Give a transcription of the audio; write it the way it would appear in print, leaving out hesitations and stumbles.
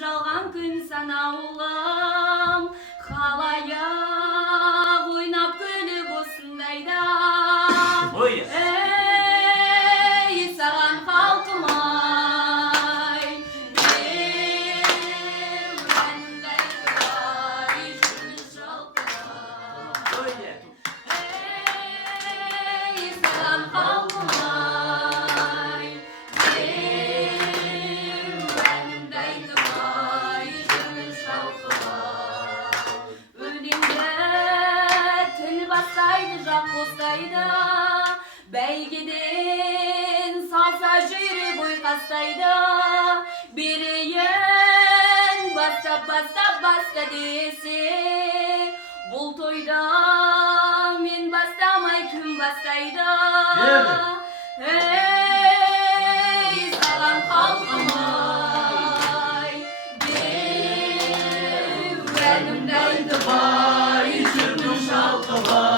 жалған күн санаулым, халаяқ ойнап күліп осындайда. Ей, саған халқым ай, әнімдай тұрай, жүрміз жалқылап. Ей, саған халқым ай, әнімдай тұрай, жүрміз жалқылап. Өлеңді тіл бастайды, жақ қостайды, бәйгеден салса жүрек ойқастайды. Берейін баста десе, бұл тойда мен бастамай кім бастайды? Ей, саған халқым ай, әнімді айтып ай, жүрмін жалқылап.